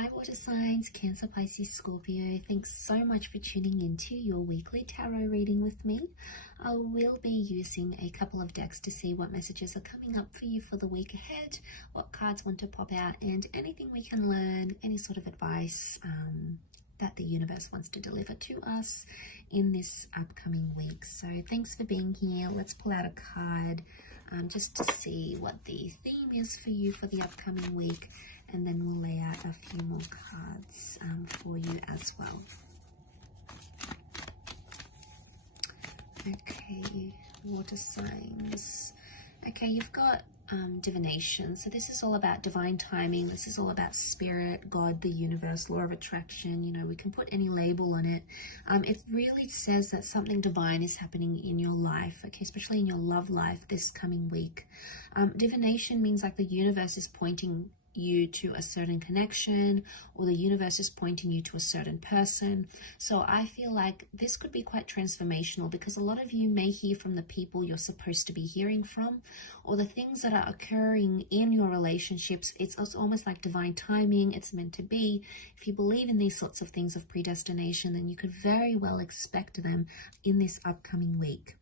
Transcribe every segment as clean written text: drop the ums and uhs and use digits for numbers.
Hi water signs, Cancer, Pisces, Scorpio. Thanks so much for tuning into your weekly tarot reading with me. I will be using a couple of decks to see what messages are coming up for you for the week ahead, what cards want to pop out, and anything we can learn, any sort of advice that the universe wants to deliver to us in this upcoming week. So thanks for being here. Let's pull out a card just to see what the theme is for you for the upcoming week, and then we'll lay out a few more cards for you as well. Okay, water signs. Okay, you've got divination. So this is all about divine timing. This is all about spirit, God, the universe, law of attraction. You know, we can put any label on it. It really says that something divine is happening in your life, okay, especially in your love life this coming week. Divination means like the universe is pointing you to a certain connection, or the universe is pointing you to a certain person. So I feel like this could be quite transformational, because a lot of you may hear from the people you're supposed to be hearing from, or the things that are occurring in your relationships. It's almost like divine timing. It's meant to be. If you believe in these sorts of things of predestination, then you could very well expect them in this upcoming week.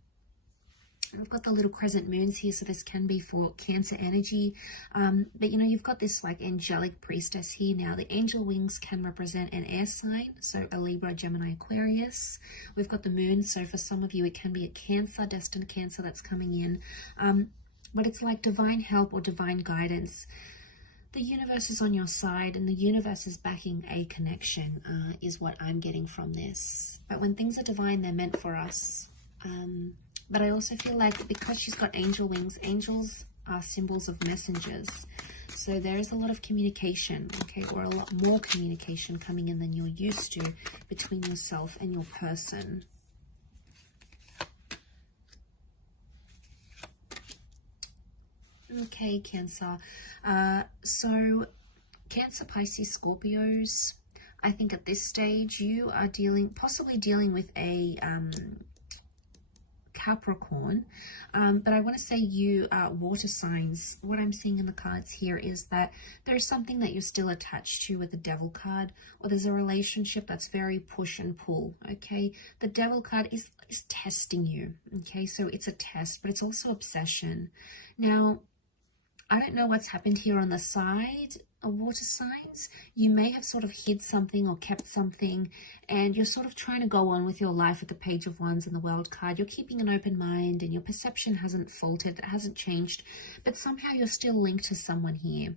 We've got the little crescent moons here, so this can be for Cancer energy. But you know, you've got this like angelic priestess here now. The angel wings can represent an air sign, so a Libra, Gemini, Aquarius. We've got the moon, so for some of you it can be a Cancer, destined Cancer that's coming in. But it's like divine help or divine guidance. The universe is on your side, and the universe is backing a connection, is what I'm getting from this. But when things are divine, they're meant for us. But I also feel like because she's got angel wings, angels are symbols of messengers. So there is a lot of communication, okay, or a lot more communication coming in than you're used to between yourself and your person. Okay, Cancer. So Cancer, Pisces, Scorpios, I think at this stage you are possibly dealing with a Capricorn, but I want to say you are water signs. What I'm seeing in the cards here is that there's something that you're still attached to with the Devil card, or there's a relationship that's very push and pull, okay? The Devil card is testing you, okay? So it's a test, but it's also obsession. Now, I don't know what's happened here on the side of water signs. You may have sort of hid something or kept something, and you're sort of trying to go on with your life with the Page of Wands and the World card. You're keeping an open mind, and your perception hasn't faltered, it hasn't changed, but somehow you're still linked to someone here.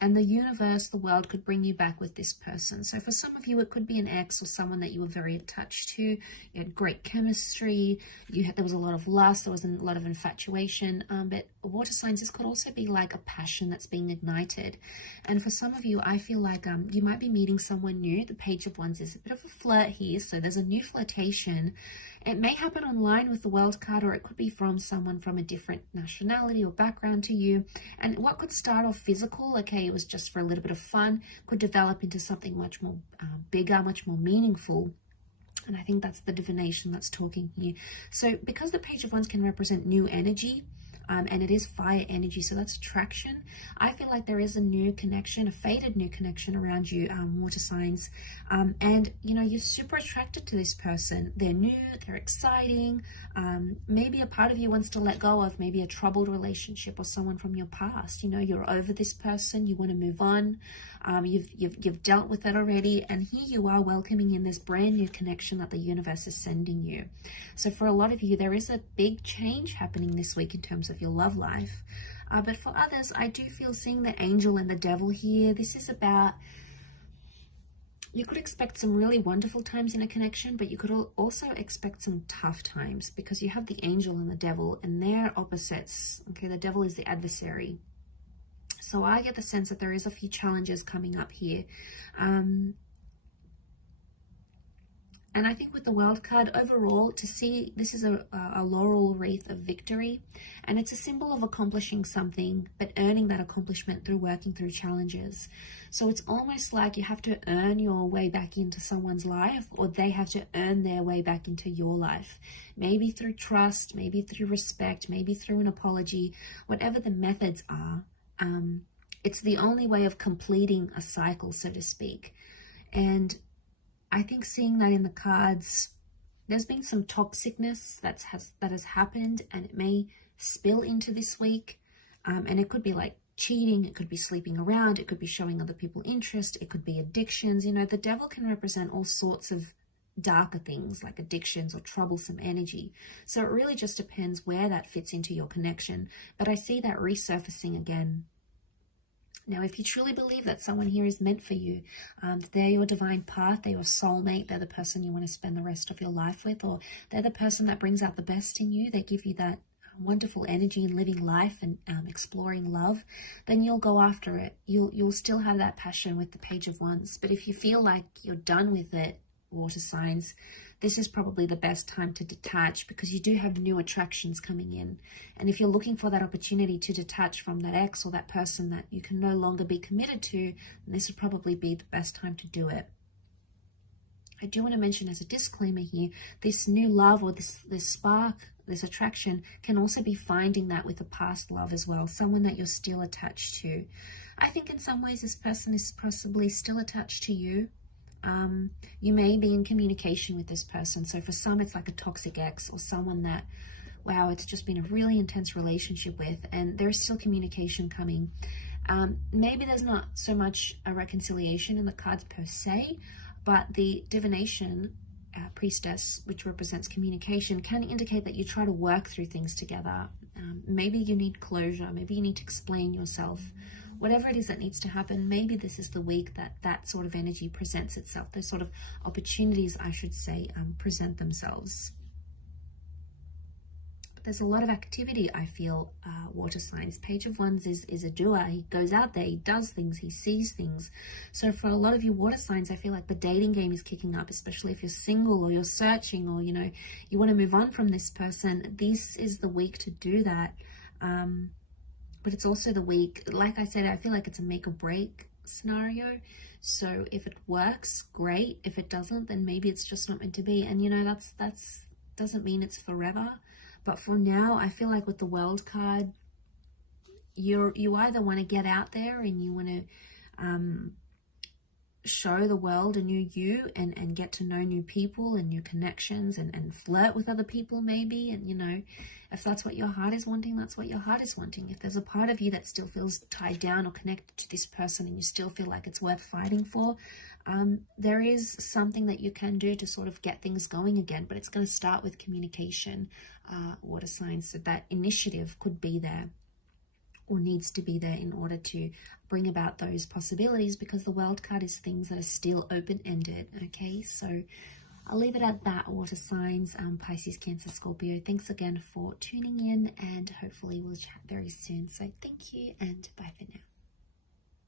And the universe, the world, could bring you back with this person. So for some of you, it could be an ex or someone that you were very attached to. You had great chemistry. There was a lot of lust. There was a lot of infatuation. But water signs, this could also be like a passion that's being ignited. And for some of you, I feel like you might be meeting someone new. The Page of Wands is a bit of a flirt here. So there's a new flirtation. It may happen online with the World card, or it could be from someone from a different nationality or background to you. And what could start off physical, okay, it was just for a little bit of fun, could develop into something much more bigger, much more meaningful. And I think that's the divination that's talking here. So because the Page of Wands can represent new energy, and it is fire energy, so that's attraction, I feel like there is a new connection, a faded new connection around you, water signs. And you know, you're super attracted to this person. They're new, they're exciting. Maybe a part of you wants to let go of maybe a troubled relationship or someone from your past. You know, you're over this person, you want to move on. You've dealt with it already, and here you are welcoming in this brand new connection that the universe is sending you. So for a lot of you, there is a big change happening this week in terms of your love life. But for others, I do feel seeing the angel and the devil here. This is about, you could expect some really wonderful times in a connection, but you could also expect some tough times, because you have the angel and the devil, and they're opposites. Okay, the devil is the adversary. So I get the sense that there is a few challenges coming up here. And I think with the World card, overall, to see, this is a laurel wreath of victory. And it's a symbol of accomplishing something, but earning that accomplishment through working through challenges. So it's almost like you have to earn your way back into someone's life, or they have to earn their way back into your life. Maybe through trust, maybe through respect, maybe through an apology, whatever the methods are. It's the only way of completing a cycle, so to speak. And I think seeing that in the cards, there's been some toxicness that has happened, and it may spill into this week. And it could be like cheating, it could be sleeping around, it could be showing other people interest, it could be addictions. You know, the devil can represent all sorts of darker things like addictions or troublesome energy. So it really just depends where that fits into your connection. But I see that resurfacing again. Now, if you truly believe that someone here is meant for you, they're your divine path, they're your soulmate, they're the person you want to spend the rest of your life with, or they're the person that brings out the best in you, they give you that wonderful energy in living life and exploring love, then you'll go after it. You'll still have that passion with the Page of Wands. But if you feel like you're done with it, water signs, this is probably the best time to detach, because you do have new attractions coming in. And if you're looking for that opportunity to detach from that ex or that person that you can no longer be committed to, then this would probably be the best time to do it. I do want to mention as a disclaimer here, this new love or this spark, this attraction can also be finding that with a past love as well, someone that you're still attached to. I think in some ways this person is possibly still attached to you. You may be in communication with this person. So for some, it's like a toxic ex or someone that, wow, it's just been a really intense relationship with, and there's still communication coming. Maybe there's not so much a reconciliation in the cards per se, but the divination priestess, which represents communication, can indicate that you try to work through things together. Maybe you need closure. Maybe you need to explain yourself. Whatever it is that needs to happen, maybe this is the week that that sort of energy presents itself. Those sort of opportunities, I should say, present themselves. But there's a lot of activity, I feel, water signs. Page of Wands is a doer. He goes out there, he does things, he sees things. So for a lot of you water signs, I feel like the dating game is kicking up, especially if you're single or you're searching, or, you know, you want to move on from this person. This is the week to do that. But it's also the week, like I said, I feel like it's a make or break scenario. So if it works, great. If it doesn't, then maybe it's just not meant to be. And, you know, that's doesn't mean it's forever. But for now, I feel like with the World card, you either want to get out there and you want to show the world a new you and get to know new people and new connections and flirt with other people maybe. And, you know, if that's what your heart is wanting, that's what your heart is wanting. If there's a part of you that still feels tied down or connected to this person and you still feel like it's worth fighting for, there is something that you can do to sort of get things going again. But it's going to start with communication, water signs. So that initiative could be there, or needs to be there, in order to bring about those possibilities, because the World card is things that are still open-ended. Okay, so I'll leave it at that, water signs, Pisces, Cancer, Scorpio. Thanks again for tuning in, and hopefully we'll chat very soon. So thank you, and bye for now.